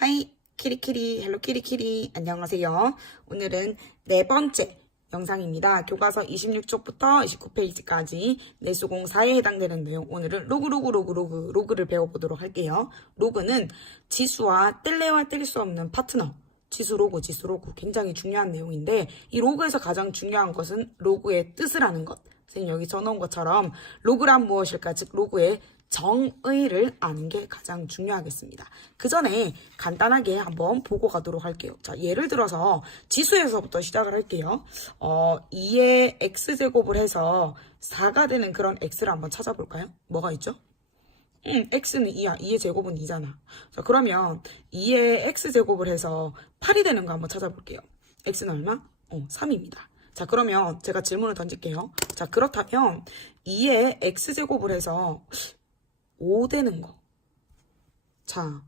하이 키리키리 헬로 키리키리 안녕하세요. 오늘은 네 번째 영상입니다. 교과서 26쪽부터 29페이지까지 내수공사에 해당되는 내용. 오늘은 로그를 배워보도록 할게요. 로그는 지수와 뗄래야 뗄 수 없는 파트너. 지수 로그 굉장히 중요한 내용인데 이 로그에서 가장 중요한 것은 로그의 뜻을 아는 것. 선생님 여기 써놓은 것처럼 로그란 무엇일까? 즉 로그의 정의를 아는 게 가장 중요하겠습니다. 그 전에 간단하게 한번 보고 가도록 할게요. 자, 예를 들어서 지수에서부터 시작을 할게요. 2의 x제곱을 해서 4가 되는 그런 x를 한번 찾아볼까요? 뭐가 있죠? x는 2야. 2의 제곱은 2잖아. 자, 그러면 2의 x제곱을 해서 8이 되는 거 한번 찾아볼게요. x는 얼마? 3입니다. 자, 그러면 제가 질문을 던질게요. 자, 그렇다면 2의 x제곱을 해서 5 되는 거. 자,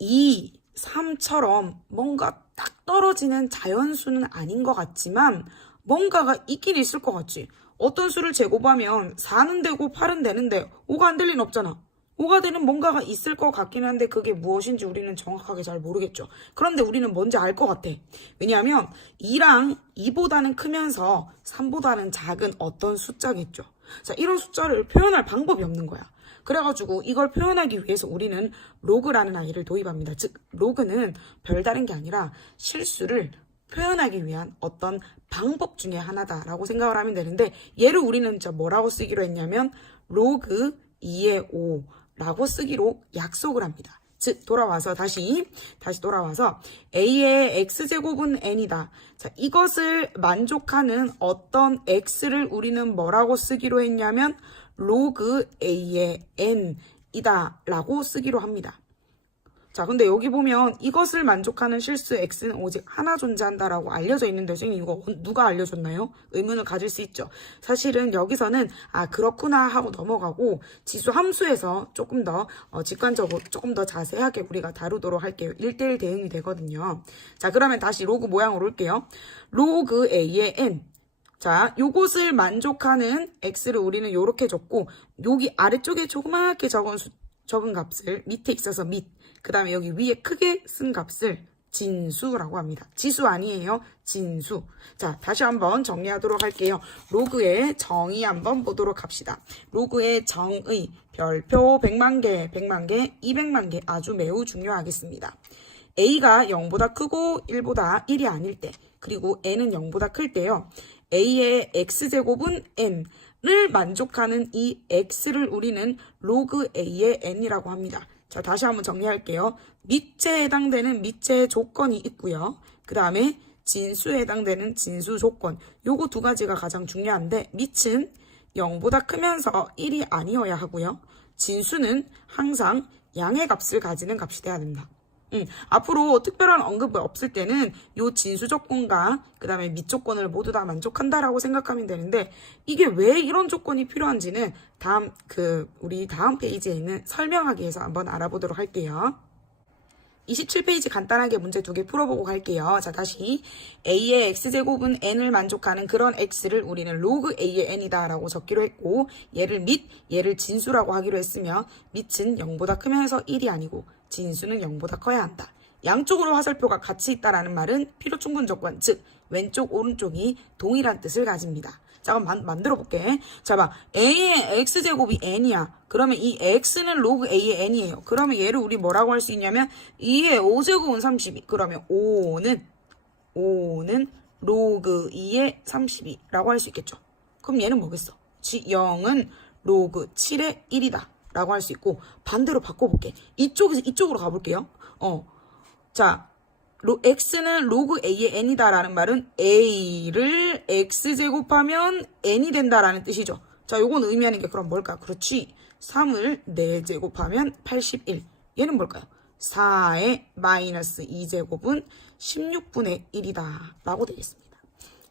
2, 3처럼 뭔가 딱 떨어지는 자연수는 아닌 것 같지만 뭔가가 있긴 있을 것 같지. 어떤 수를 제곱하면 4는 되고 8은 되는데 5가 안 될 리는 없잖아. 5가 되는 뭔가가 있을 것 같긴 한데 그게 무엇인지 우리는 정확하게 잘 모르겠죠. 그런데 우리는 뭔지 알 것 같아. 왜냐하면 2랑 2보다는 크면서 3보다는 작은 어떤 숫자겠죠. 자, 이런 숫자를 표현할 방법이 없는 거야. 그래가지고 이걸 표현하기 위해서 우리는 로그라는 아이를 도입합니다. 즉 로그는 별다른 게 아니라 실수를 표현하기 위한 어떤 방법 중에 하나다라고 생각을 하면 되는데 얘를 우리는 뭐라고 쓰기로 했냐면 로그 2의 5라고 쓰기로 약속을 합니다. 즉 다시 돌아와서 a의 x제곱은 n이다. 자, 이것을 만족하는 어떤 x를 우리는 뭐라고 쓰기로 했냐면 로그 a의 n이다 라고 쓰기로 합니다. 자, 근데 여기 보면 이것을 만족하는 실수 x는 오직 하나 존재한다라고 알려져 있는데 선생님 이거 누가 알려줬나요? 의문을 가질 수 있죠. 사실은 여기서는 그렇구나 하고 넘어가고 지수 함수에서 조금 더 직관적으로 조금 더 자세하게 우리가 다루도록 할게요. 1대1 대응이 되거든요. 자, 그러면 다시 로그 모양으로 올게요. 로그 a의 n. 자, 요것을 만족하는 x를 우리는 요렇게 줬고 여기 아래쪽에 조그맣게 적은 값을 밑에 있어서 그 다음에 여기 위에 크게 쓴 값을 진수라고 합니다. 지수 아니에요. 진수. 자, 다시 한번 정리하도록 할게요. 로그의 정의 한번 보도록 합시다. 로그의 정의 별표 100만 개, 200만 개 아주 매우 중요하겠습니다. a가 0보다 크고 1보다 1이 아닐 때 그리고 n은 0보다 클 때요. a의 x제곱은 n을 만족하는 이 x를 우리는 로그 a의 n이라고 합니다. 자, 다시 한번 정리할게요. 밑에 해당되는 밑의 조건이 있고요. 그 다음에 진수에 해당되는 진수 조건. 요거 두 가지가 가장 중요한데 밑은 0보다 크면서 1이 아니어야 하고요. 진수는 항상 양의 값을 가지는 값이 돼야 된다. 앞으로 특별한 언급이 없을 때는 요 진수 조건과 그 다음에 밑 조건을 모두 다 만족한다라고 생각하면 되는데 이게 왜 이런 조건이 필요한지는 우리 다음 페이지에 있는 설명하기 위해서 한번 알아보도록 할게요. 27페이지 간단하게 문제 2개 풀어보고 갈게요. 자, 다시 a의 x제곱은 n을 만족하는 그런 x를 우리는 로그 a의 n이다 라고 적기로 했고 얘를 진수라고 하기로 했으며 밑은 0보다 크면서 1이 아니고 진수는 0보다 커야 한다. 양쪽으로 화살표가 같이 있다라는 말은 필요 충분 조건, 즉 왼쪽 오른쪽이 동일한 뜻을 가집니다. 자, 그럼 만들어 볼게. 자, 봐. a의 x제곱이 n이야. 그러면 이 x는 로그 a의 n이에요. 그러면 얘를 우리 뭐라고 할 수 있냐면 2의 5제곱은 32. 그러면 5는 로그 2의 32라고 할 수 있겠죠. 그럼 얘는 뭐겠어? 0은 로그 7의 1이다. 라고 할 수 있고 반대로 바꿔볼게. 이쪽에서 이쪽으로 가볼게요. 자, x는 로그 a의 n이다 라는 말은 a를 x제곱하면 n이 된다라는 뜻이죠. 자, 요건 의미하는 게 그럼 뭘까? 그렇지. 3을 4제곱하면 81. 얘는 뭘까요? 4의 마이너스 2제곱은 16분의 1이다 라고 되겠습니다.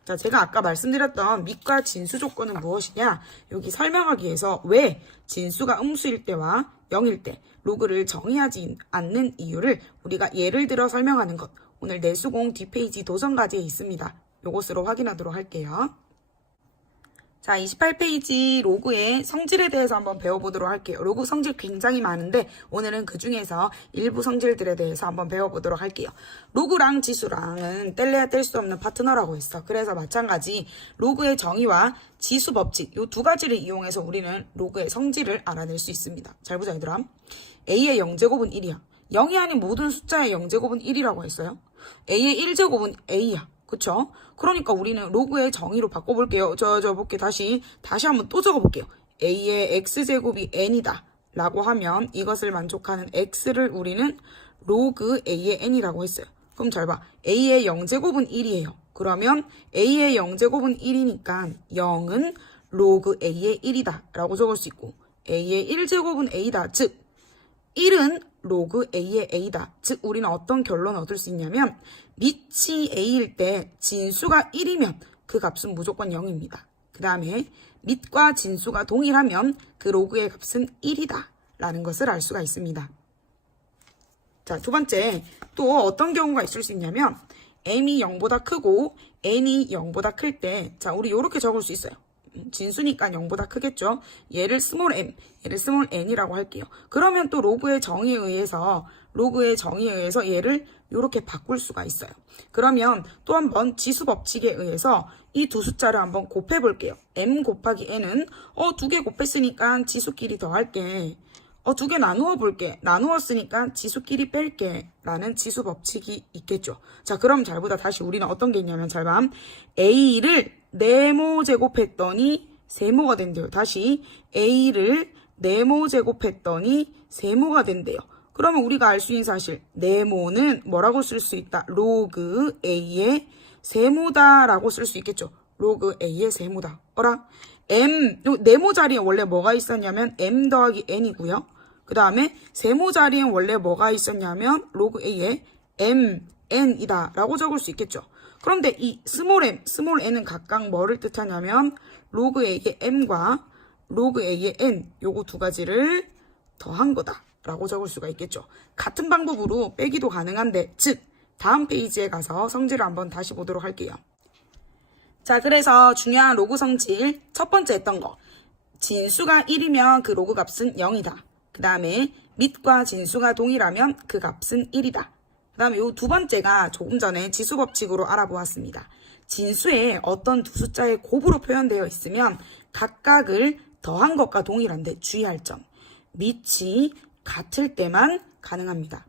자, 제가 아까 말씀드렸던 밑과 진수 조건은 무엇이냐? 여기 설명하기 위해서 왜 진수가 음수일 때와 0일 때 로그를 정의하지 않는 이유를 우리가 예를 들어 설명하는 것. 오늘 내수공 뒷페이지 도전과제에 있습니다. 요것으로 확인하도록 할게요. 자, 28페이지 로그의 성질에 대해서 한번 배워보도록 할게요. 로그 성질 굉장히 많은데 오늘은 그 중에서 일부 성질들에 대해서 한번 배워보도록 할게요. 로그랑 지수랑은 뗄래야 뗄 수 없는 파트너라고 했어. 그래서 마찬가지 로그의 정의와 지수 법칙 이 두 가지를 이용해서 우리는 로그의 성질을 알아낼 수 있습니다. 잘 보자 얘들아. A의 0제곱은 1이야. 0이 아닌 모든 숫자의 0제곱은 1이라고 했어요. A의 1제곱은 A야. 그쵸? 그러니까 우리는 로그의 정의로 바꿔볼게요. 볼게. 다시 한번 또 적어볼게요. A의 X제곱이 N이다. 라고 하면 이것을 만족하는 X를 우리는 로그 A의 N이라고 했어요. 그럼 잘 봐. A의 0제곱은 1이에요. 그러면 A의 0제곱은 1이니까 0은 로그 A의 1이다. 라고 적을 수 있고 A의 1제곱은 A다. 즉 1은 로그 A의 A다. 즉 우리는 어떤 결론을 얻을 수 있냐면 밑이 A일 때 진수가 1이면 그 값은 무조건 0입니다. 그 다음에 밑과 진수가 동일하면 그 로그의 값은 1이다. 라는 것을 알 수가 있습니다. 자, 두 번째 또 어떤 경우가 있을 수 있냐면 m이 0보다 크고 n이 0보다 클 때 자 우리 이렇게 적을 수 있어요. 진수니까 0보다 크겠죠. 얘를 스몰 m, 얘를 스몰 n이라고 할게요. 그러면 또 로그의 정의에 의해서 얘를 이렇게 바꿀 수가 있어요. 그러면 또 한번 지수 법칙에 의해서 이 두 숫자를 한번 곱해 볼게요. m 곱하기 n은 두 개 곱했으니까 지수끼리 더할게. 두 개 나누어 볼게. 나누었으니까 지수끼리 뺄게. 라는 지수 법칙이 있겠죠. 자, 그럼 잘 보다 다시 우리는 어떤 게 있냐면 잘 봐. A를 네모 제곱했더니 세모가 된대요. 다시 A를 네모 제곱했더니 세모가 된대요. 그러면 우리가 알 수 있는 사실 네모는 뭐라고 쓸 수 있다? 로그 A의 세모다라고 쓸 수 있겠죠. 로그 A의 세모다. M, 네모 자리에 원래 뭐가 있었냐면 M 더하기 N이고요. 그 다음에 세모 자리엔 원래 뭐가 있었냐면 로그 A의 M, N이다 라고 적을 수 있겠죠. 그런데 이 스몰 m, 스몰 n은 각각 뭐를 뜻하냐면 로그 A의 M과 로그 A의 N 요거 두 가지를 더한 거다 라고 적을 수가 있겠죠. 같은 방법으로 빼기도 가능한데 즉 다음 페이지에 가서 성질을 한번 다시 보도록 할게요. 자, 그래서 중요한 로그 성질 첫 번째 했던 거 진수가 1이면 그 로그 값은 0이다. 그 다음에 밑과 진수가 동일하면 그 값은 1이다. 그 다음에 요 두 번째가 조금 전에 지수 법칙으로 알아보았습니다. 진수에 어떤 두 숫자의 곱으로 표현되어 있으면 각각을 더한 것과 동일한데 주의할 점. 밑이 같을 때만 가능합니다.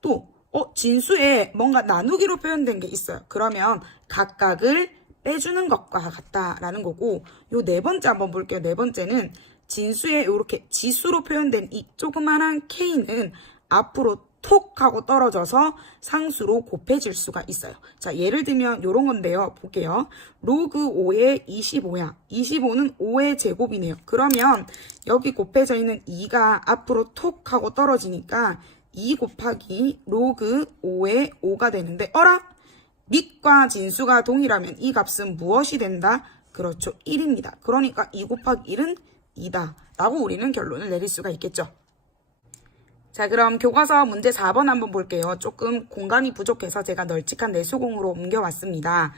또 진수에 뭔가 나누기로 표현된 게 있어요. 그러면 각각을 빼주는 것과 같다라는 거고 요 네 번째 한번 볼게요. 네 번째는 진수에 이렇게 지수로 표현된 이 조그만한 k는 앞으로 톡 하고 떨어져서 상수로 곱해질 수가 있어요. 자, 예를 들면 요런 건데요. 볼게요. 로그 5의 25야. 25는 5의 제곱이네요. 그러면 여기 곱해져 있는 2가 앞으로 톡 하고 떨어지니까 2 곱하기 로그 5의 5가 되는데 밑과 진수가 동일하면 이 값은 무엇이 된다? 그렇죠. 1입니다. 그러니까 2 곱하기 1은 2다. 라고 우리는 결론을 내릴 수가 있겠죠. 자, 그럼 교과서 문제 4번 한번 볼게요. 조금 공간이 부족해서 제가 널찍한 내수공으로 옮겨왔습니다.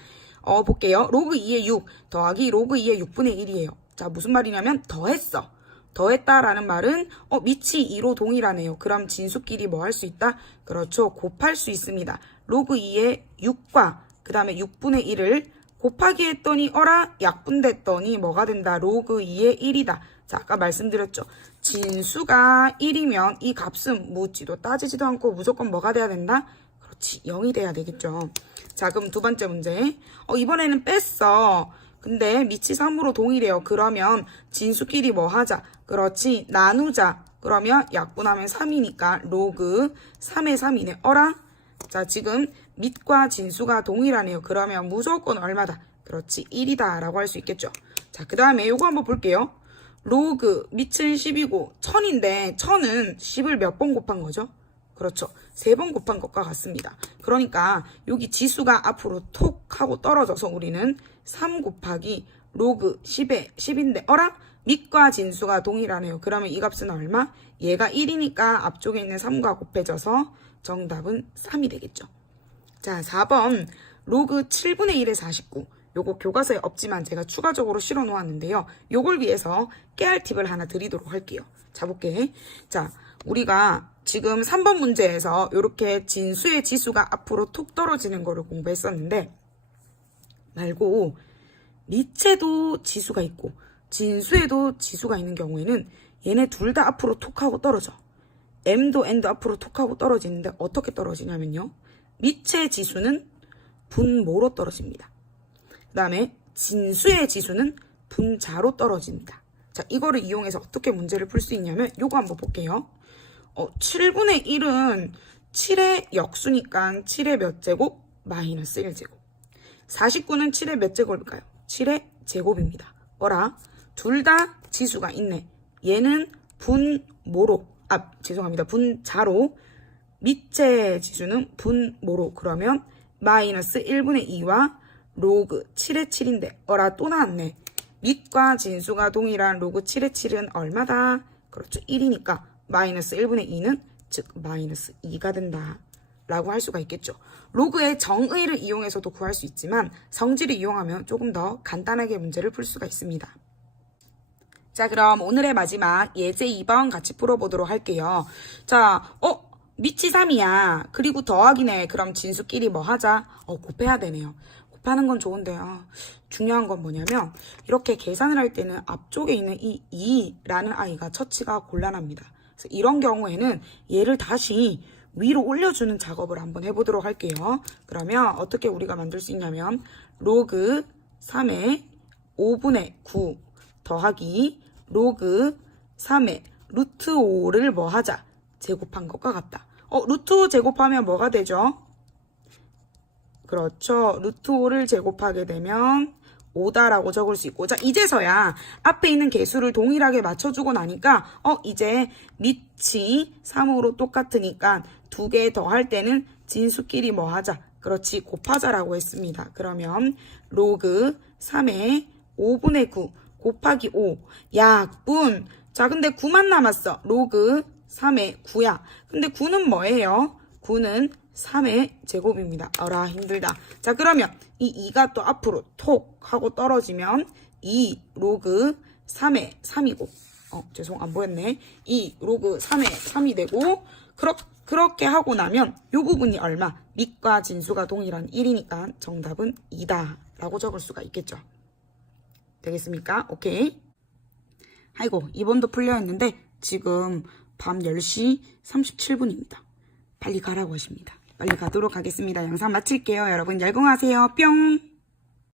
볼게요. 로그 2의 6 더하기 로그 2의 6분의 1이에요. 자, 무슨 말이냐면 더했어. 더했다라는 말은 밑이 2로 동일하네요. 그럼 진수끼리 뭐 할 수 있다? 그렇죠. 곱할 수 있습니다. 로그 2의 6과 그 다음에 6분의 1을 곱하기 했더니 약분됐더니 뭐가 된다? 로그 2의 1이다. 자, 아까 말씀드렸죠. 진수가 1이면 이 값은 묻지도 따지지도 않고 무조건 뭐가 돼야 된다? 그렇지, 0이 돼야 되겠죠. 자, 그럼 두 번째 문제. 이번에는 뺐어. 근데 밑이 3으로 동일해요. 그러면 진수끼리 뭐 하자? 그렇지, 나누자. 그러면 약분하면 3이니까 로그 3의 3이네. 자, 지금 밑과 진수가 동일하네요. 그러면 무조건 얼마다? 그렇지, 1이다 라고 할 수 있겠죠. 자, 그 다음에 요거 한번 볼게요. 로그 밑은 10이고 1000인데 1000은 10을 몇 번 곱한 거죠? 그렇죠. 3번 곱한 것과 같습니다. 그러니까 여기 지수가 앞으로 톡 하고 떨어져서 우리는 3 곱하기 로그 10에 10인데 밑과 진수가 동일하네요. 그러면 이 값은 얼마? 얘가 1이니까 앞쪽에 있는 3과 곱해져서 정답은 3이 되겠죠. 자, 4번 로그 7분의 1의 49 요거 교과서에 없지만 제가 추가적으로 실어 놓았는데요. 요걸 위해서 깨알 팁을 하나 드리도록 할게요. 자, 볼게. 자, 우리가 지금 3번 문제에서 이렇게 진수의 지수가 앞으로 툭 떨어지는 거를 공부했었는데 말고 미체도 지수가 있고 진수에도 지수가 있는 경우에는 얘네 둘 다 앞으로 툭 하고 떨어져. m도 n도 앞으로 툭 하고 떨어지는데 어떻게 떨어지냐면요. 미체 지수는 분모로 떨어집니다. 그 다음에 진수의 지수는 분자로 떨어집니다. 자, 이거를 이용해서 어떻게 문제를 풀 수 있냐면 요거 한번 볼게요. 7분의 1은 7의 역수니까 7의 몇 제곱? 마이너스 1제곱. 49는 7의 몇 제곱일까요? 7의 제곱입니다. 어라? 둘 다 지수가 있네. 얘는 분모로, 죄송합니다. 분자로, 미체 지수는 분모로. 그러면 마이너스 1분의 2와 로그 7의 7인데, 어라, 또 나왔네. 밑과 진수가 동일한 로그 7의 7은 얼마다? 그렇죠. 1이니까 마이너스 1분의 2는 즉 마이너스 2가 된다. 라고 할 수가 있겠죠. 로그의 정의를 이용해서도 구할 수 있지만 성질을 이용하면 조금 더 간단하게 문제를 풀 수가 있습니다. 자, 그럼 오늘의 마지막 예제 2번 같이 풀어보도록 할게요. 자, 밑이 3이야. 그리고 더하기네. 그럼 진수끼리 뭐 하자? 곱해야 되네요. 곱하는 건 좋은데요. 중요한 건 뭐냐면 이렇게 계산을 할 때는 앞쪽에 있는 이 2라는 아이가 처치가 곤란합니다. 그래서 이런 경우에는 얘를 다시 위로 올려주는 작업을 한번 해보도록 할게요. 그러면 어떻게 우리가 만들 수 있냐면 로그 3의 5분의 9 더하기 로그 3의 루트 5를 뭐 하자? 제곱한 것과 같다. 루트 5 제곱하면 뭐가 되죠? 그렇죠. 루트 5를 제곱하게 되면 5다라고 적을 수 있고. 자, 이제서야 앞에 있는 개수를 동일하게 맞춰주고 나니까 이제 밑이 3으로 똑같으니까 두 개 더 할 때는 진수끼리 뭐 하자? 그렇지, 곱하자라고 했습니다. 그러면 로그 3의 5분의 9 곱하기 5 약분. 자, 근데 9만 남았어. 로그 3의 9야. 근데 9는 뭐예요? 9는 3의 제곱입니다. 어라, 힘들다. 자, 그러면 이 2가 또 앞으로 톡 하고 떨어지면 2 로그 3의 3이고 죄송, 안 보였네. 2 로그 3의 3이 되고 그렇게 하고 나면 요 부분이 얼마? 밑과 진수가 동일한 1이니까 정답은 2다 라고 적을 수가 있겠죠. 되겠습니까? 오케이. 아이고, 2번도 풀려 있는데 지금 밤 10시 37분입니다. 빨리 가라고 하십니다. 빨리 가도록 하겠습니다. 영상 마칠게요. 여러분 열공하세요. 뿅!